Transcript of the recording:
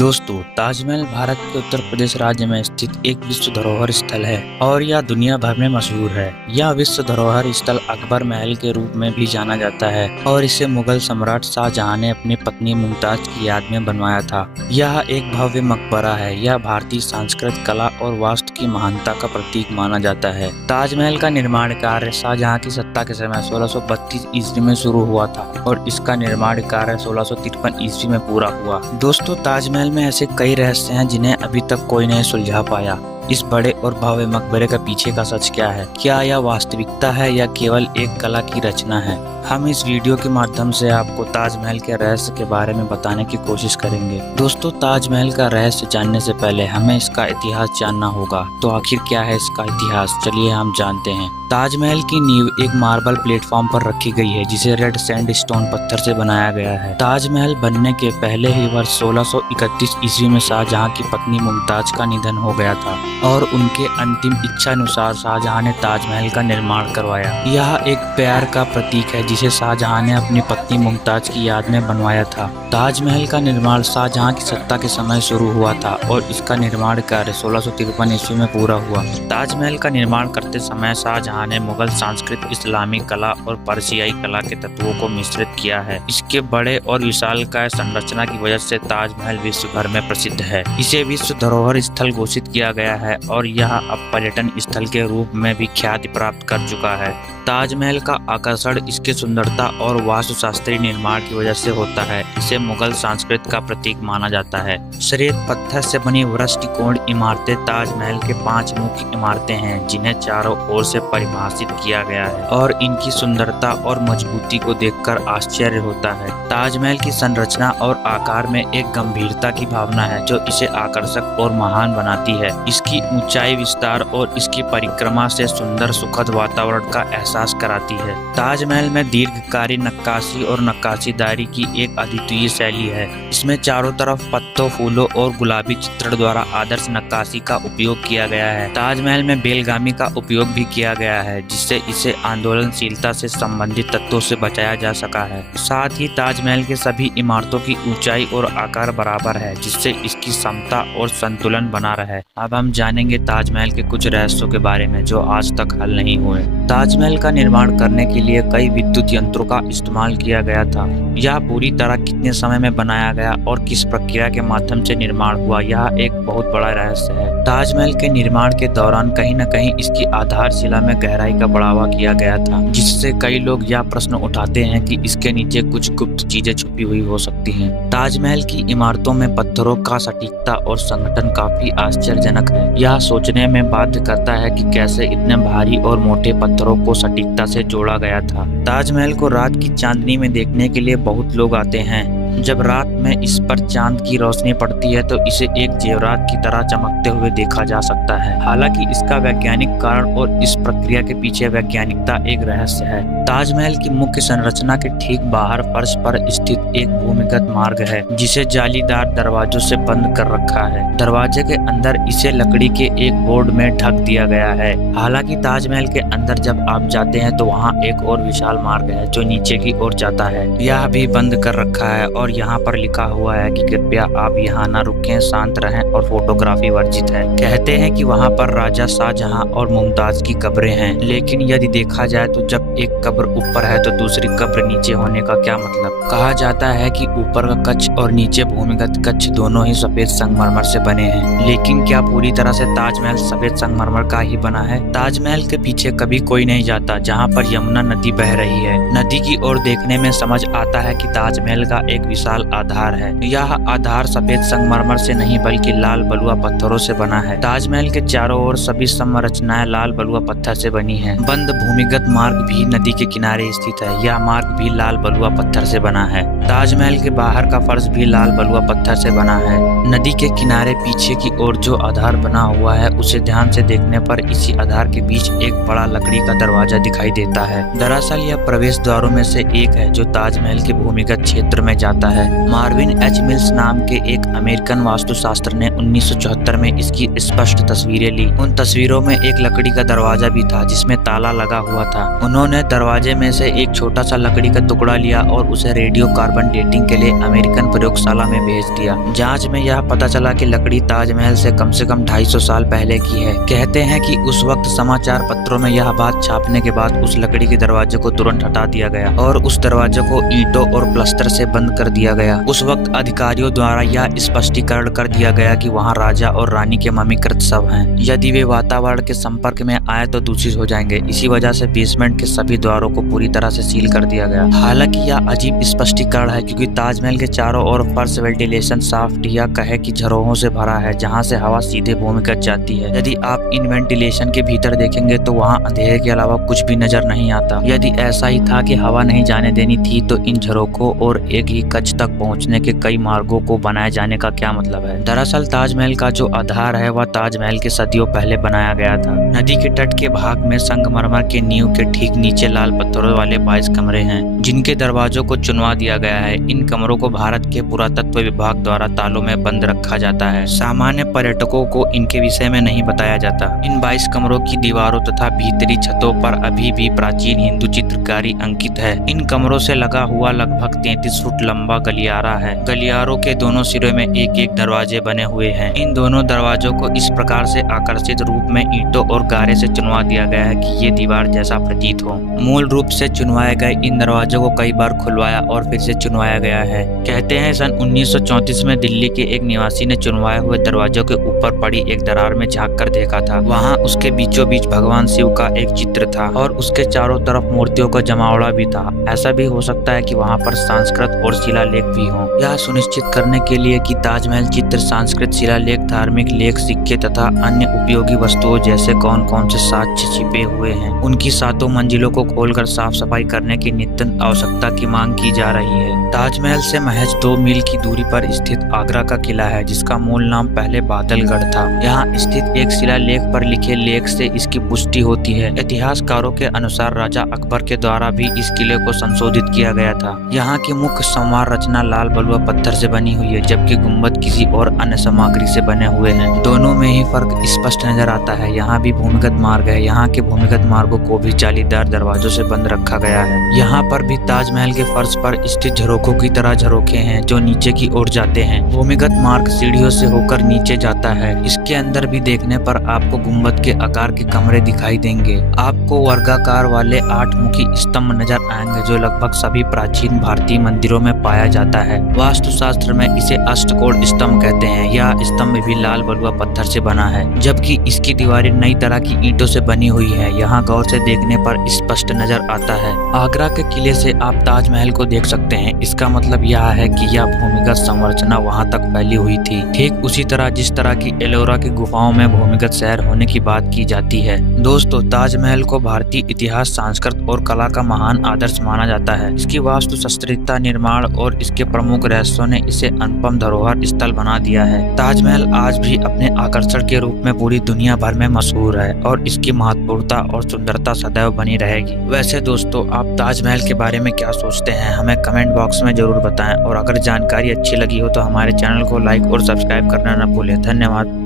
दोस्तों, ताजमहल भारत के उत्तर प्रदेश राज्य में स्थित एक विश्व धरोहर स्थल है और यह दुनिया भर में मशहूर है। यह विश्व धरोहर स्थल अकबर महल के रूप में भी जाना जाता है और इसे मुगल सम्राट शाहजहां ने अपनी पत्नी मुमताज की याद में बनवाया था। यह एक भव्य मकबरा है। यह भारतीय सांस्कृतिक कला और वास्तु की महानता का प्रतीक माना जाता है। ताजमहल का निर्माण कार्य शाहजहां की सत्ता के समय 1632 ईस्वी में शुरू हुआ था और इसका निर्माण कार्य 1653 ईस्वी में पूरा हुआ। दोस्तों, ताजमहल में ऐसे कई रहस्य हैं जिन्हें अभी तक कोई नहीं सुलझा पाया। इस बड़े और भव्य मकबरे का पीछे का सच क्या है? क्या यह वास्तविकता है या केवल एक कला की रचना है? हम इस वीडियो के माध्यम से आपको ताजमहल के रहस्य के बारे में बताने की कोशिश करेंगे। दोस्तों, ताजमहल का रहस्य जानने से पहले हमें इसका इतिहास जानना होगा। तो आखिर क्या है इसका इतिहास? चलिए हम जानते हैं। ताजमहल की नींव एक मार्बल प्लेटफॉर्म पर रखी गई है जिसे रेड सैंडस्टोन पत्थर से बनाया गया है। ताजमहल बनने के पहले ही वर्ष 1631 ईस्वी में शाहजहां की पत्नी मुमताज का निधन हो गया था और उनके अंतिम इच्छा अनुसार शाहजहां ने ताजमहल का निर्माण करवाया। यह एक प्यार का प्रतीक है जिसे शाहजहां ने अपनी पत्नी मुमताज की याद में बनवाया था। ताजमहल का निर्माण शाहजहां की सत्ता के समय शुरू हुआ था और इसका निर्माण कार्य 1653 ईस्वी में पूरा हुआ। ताजमहल का निर्माण करते समय शाहजहां ने मुगल संस्कृत, इस्लामी कला और पर्शियाई कला के तत्वों को मिश्रित किया है। इसके बड़े और विशालकाय संरचना की वजह से ताजमहल विश्व भर में प्रसिद्ध है। इसे विश्व धरोहर स्थल घोषित किया गया है और यह अब पर्यटन स्थल के रूप में भी ख्याति प्राप्त कर चुका है। ताजमहल का आकर्षण इसके सुंदरता और वास्तुशास्त्रीय निर्माण की वजह से होता है। इसे मुगल संस्कृति का प्रतीक माना जाता है। श्वेत पत्थर से बनी वृष्टिकोण इमारतें ताजमहल के 5 मुख्य इमारतें हैं जिन्हें चारों ओर से परिभाषित किया गया है और इनकी सुंदरता और मजबूती को देखकर आश्चर्य होता है। ताजमहल की संरचना और आकार में एक गंभीरता की भावना है जो इसे आकर्षक और महान बनाती है। इसकी ऊंचाई, विस्तार और इसकी परिक्रमा से सुंदर सुखद वातावरण का एहसास कराती है। ताजमहल में दीर्घकारी नक्काशी और नक्काशीदारी की एक अद्वितीय शैली है। इसमें चारों तरफ पत्तों, फूलों और गुलाबी चित्रण द्वारा आदर्श नक्काशी का उपयोग किया गया है। ताजमहल में बेलगामी का उपयोग भी किया गया है जिससे इसे आंदोलनशीलता से संबंधित तत्वों से बचाया जा सका है। साथ ही ताजमहल के सभी इमारतों की ऊंचाई और आकार बराबर है जिससे इसकी समता और संतुलन बना रहे। अब हम जानेंगे ताजमहल के कुछ रहस्यों के बारे में जो आज तक हल नहीं हुए। ताजमहल का निर्माण करने के लिए कई विद्युत यंत्रों का इस्तेमाल किया गया था। यह पूरी तरह कितने समय में बनाया गया और किस प्रक्रिया के माध्यम से निर्माण हुआ, यह एक बहुत बड़ा रहस्य है। ताजमहल के निर्माण के दौरान कहीं न कहीं इसकी आधारशिला में गहराई का बढ़ावा किया गया था जिससे कई लोग यह प्रश्न उठाते हैं कि इसके नीचे कुछ गुप्त चीजें छुपी हुई हो सकती हैं। ताजमहल की इमारतों में पत्थरों का सटीकता और संगठन काफी आश्चर्यजनक है। यह सोचने में बाध्य करता है कि कैसे इतने भारी और मोटे पत्थरों को सटीकता से जोड़ा गया था। ताजमहल को रात की चांदनी में देखने के लिए बहुत लोग आते हैं। जब रात में इस पर चांद की रोशनी पड़ती है तो इसे एक जेवरात की तरह चमकते हुए देखा जा सकता है। हालांकि इसका वैज्ञानिक कारण और इस प्रक्रिया के पीछे वैज्ञानिकता एक रहस्य है। ताजमहल की मुख्य संरचना के ठीक बाहर फर्श पर स्थित एक भूमिगत मार्ग है जिसे जालीदार दरवाजों से बंद कर रखा है। दरवाजे के अंदर इसे लकड़ी के एक बोर्ड में ढक दिया गया है। हालांकि ताजमहल के अंदर जब आप जाते हैं तो वहाँ एक और विशाल मार्ग है जो नीचे की ओर जाता है। यह भी बंद कर रखा है और यहाँ पर लिखा हुआ है कि कृपया आप यहाँ न रुकें, शांत रहें और फोटोग्राफी वर्जित है। कहते हैं कि वहाँ पर राजा शाहजहां और मुमताज की कब्रें हैं, लेकिन यदि देखा जाए तो जब एक कब्र ऊपर है तो दूसरी कब्र नीचे होने का क्या मतलब? कहा जाता है कि ऊपर का कक्ष और नीचे भूमिगत कक्ष दोनों ही सफेद संगमरमर से बने हैं, लेकिन क्या पूरी तरह से ताजमहल सफेद संगमरमर का ही बना है? ताजमहल के पीछे कभी कोई नहीं जाता जहाँ पर यमुना नदी बह रही है। नदी की ओर देखने में समझ आता है कि ताजमहल का एक विशाल आधार है। यह आधार सफेद संगमरमर से नहीं बल्कि लाल बलुआ पत्थरों से बना है। ताजमहल के चारों ओर सभी संरचनाएं लाल बलुआ पत्थर से बनी हैं। बंद भूमिगत मार्ग भी नदी के किनारे स्थित है। यह मार्ग भी लाल बलुआ पत्थर से बना है। ताजमहल के बाहर का फर्श भी लाल बलुआ पत्थर से बना है। नदी के किनारे पीछे की ओर जो आधार बना हुआ है उसे ध्यान से देखने पर इसी आधार के बीच एक बड़ा लकड़ी का दरवाजा दिखाई देता है। दरअसल यह प्रवेश द्वारों में से एक है जो ताजमहल के भूमिगत क्षेत्र में जाता जाता है। मार्विन एच मिल्स नाम के एक अमेरिकन वास्तुशास्त्र ने 1974 में इसकी स्पष्ट तस्वीरें ली। उन तस्वीरों में एक लकड़ी का दरवाजा भी था जिसमें ताला लगा हुआ था। उन्होंने दरवाजे में से एक छोटा सा लकड़ी का टुकड़ा लिया और उसे रेडियो कार्बन डेटिंग के लिए अमेरिकन प्रयोगशाला में भेज दिया। जांच में यह पता चला कि लकड़ी ताजमहल से कम 250 साल पहले की है। कहते हैं कि उस वक्त समाचार पत्रों में यह बात छापने के बाद उस लकड़ी के दरवाजे को तुरंत हटा दिया गया और उस दरवाजे को ईंटों और प्लास्टर से बंद कर दिया गया। उस वक्त अधिकारियों द्वारा यह स्पष्टीकरण कर दिया गया कि वहाँ राजा और रानी के ममीकृत शव हैं। यदि वे वातावरण के संपर्क में आए तो दूषित हो जाएंगे। इसी वजह से बेसमेंट के सभी द्वारों को पूरी तरह से सील कर दिया गया। हालांकि यह अजीब स्पष्टीकरण है क्योंकि ताजमहल के चारों ओर फर्श वेंटिलेशन शाफ्ट या कहे कि झरोहों से भरा है जहां से हवा सीधे भूमिगत जाती है। यदि आप इन वेंटिलेशन के भीतर देखेंगे तो वहां अंधेरे के अलावा कुछ भी नजर नहीं आता। यदि ऐसा ही था कि हवा नहीं जाने देनी थी तो इन झरोखों और एक ही कक्ष तक पहुंचने के कई मार्गों को बनाए जाने का क्या मतलब है। दरअसल ताजमहल का जो आधार है वह ताजमहल के सदियों पहले बनाया गया था। नदी के तट के भाग में संगमरमर के नींव के ठीक नीचे लाल पत्थरों वाले 22 कमरे हैं जिनके दरवाजों को चुनवा दिया गया है। इन कमरों को भारत के पुरातत्व विभाग द्वारा तालों में बंद रखा जाता है। सामान्य पर्यटकों को इनके विषय में नहीं बताया जाता। इन 22 कमरों की दीवारों तथा भीतरी छतों पर अभी भी प्राचीन हिंदू चित्रकारी अंकित है। इन कमरों से लगा हुआ लगभग 33 फुट लंबा गलियारा है। गलियारों के दोनों सिरों में एक एक दरवाजे बने हुए हैं। इन दोनों दरवाजों को इस प्रकार से आकर्षित रूप में ईंटों और गारे से चुनवा दिया गया है कि ये दीवार जैसा प्रतीत हो। मूल रूप से चुनवाए गए इन दरवाजों को कई बार खुलवाया और फिर से चुनवाया गया है। कहते हैं सन 1934 में दिल्ली के एक निवासी ने चुनवाए हुए दरवाजों के ऊपर पड़ी एक दरार में झांक कर देखा था। वहाँ उसके बीचों बीच भगवान शिव का एक चित्र था और उसके चारों तरफ मूर्तियों का जमावड़ा भी था। ऐसा भी हो सकता है कि वहाँ पर संस्कृत और शिलालेख भी हों। यह सुनिश्चित करने के लिए कि ताजमहल चित्र, संस्कृत शिलालेख, धार्मिक लेख, सिक्के तथा अन्य उपयोगी वस्तुओं जैसे कौन कौन से साक्ष्य छिपे हुए हैं उनकी 7 मंजिलों को खोलकर साफ सफाई करने की नित्य आवश्यकता की मांग की जा रही है। ताजमहल से महज 2 मील की दूरी पर स्थित आगरा का किला है जिसका मूल नाम पहले बादलगढ़ था। यहाँ स्थित एक शिलालेख पर लिखे लेख से इसकी पुष्टि होती है। इतिहासकारों के अनुसार राजा अकबर के द्वारा भी इस किले को संशोधित किया गया था। यहाँ की मुख्य संवार रचना लाल बलुआ पत्थर से बनी हुई है जबकि गुम्बद किसी और अन्य सामग्री से बने हुए हैं। दोनों में ही फर्क स्पष्ट नजर आता है। यहाँ भी भूमिगत मार्ग है। यहाँ के भूमिगत मार्गों को भी जालीदार दरवाजों से बंद रखा गया है। यहाँ पर भी ताजमहल के फर्श पर स्थित झरोखों की तरह झरोखे हैं जो नीचे की ओर जाते हैं। भूमिगत मार्ग सीढ़ियों से होकर नीचे जाता है। इसके अंदर भी देखने पर आपको गुम्बद के आकार के कमरे दिखाई देंगे। आपको वर्गाकार वाले 8 मुखी स्तंभ नजर आएंगे जो लगभग सभी प्राचीन भारतीय मंदिरों में पाया जाता है। वास्तुशास्त्र में इसे अष्टकोण स्तंभ कहते हैं। यह स्तंभ भी लाल बलुआ पत्थर से बना है जबकि इसकी दीवारें नई तरह की ईंटों से बनी हुई है। यहाँ गौर से देखने पर स्पष्ट नजर आता है। आगरा के किले से आप ताजमहल को देख सकते हैं। इसका मतलब यह है कि यह भूमिगत संरचना वहां तक फैली हुई थी, ठीक उसी तरह जिस तरह की एलोरा की गुफाओं में भूमिगत शहर होने की बात की जाती है। दोस्तों, ताजमहल को भारतीय इतिहास, संस्कृत और कला का महान आदर्श माना जाता है। इसकी वास्तुशास्त्रीयता, निर्माण और इसके प्रमुख रहस्यों ने इसे अनुपम धरोहर स्थल बना दिया है। ताजमहल आज भी अपने आकर्षण के रूप में पूरी दुनिया भर में मशहूर है और इसकी महत्वपूर्णता और सुंदरता सदैव बनी रहेगी। वैसे दोस्तों, आप ताजमहल के बारे में क्या सोचते हैं हमें कमेंट बॉक्स में जरूर बताएं और अगर जानकारी अच्छी लगी हो तो हमारे चैनल को लाइक और सब्सक्राइब करना न भूलें। धन्यवाद।